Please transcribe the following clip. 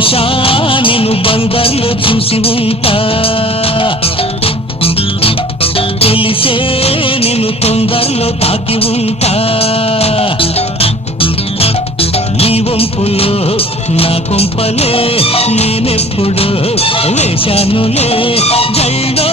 బహుశా నేను బందర్లో చూసి ఉంటా తెలిసే నిన్ను తొందరలో తాకి ఉంటా నీ వంపులో నా కొంపలే నేనెప్పుడు వేశానులే జైలో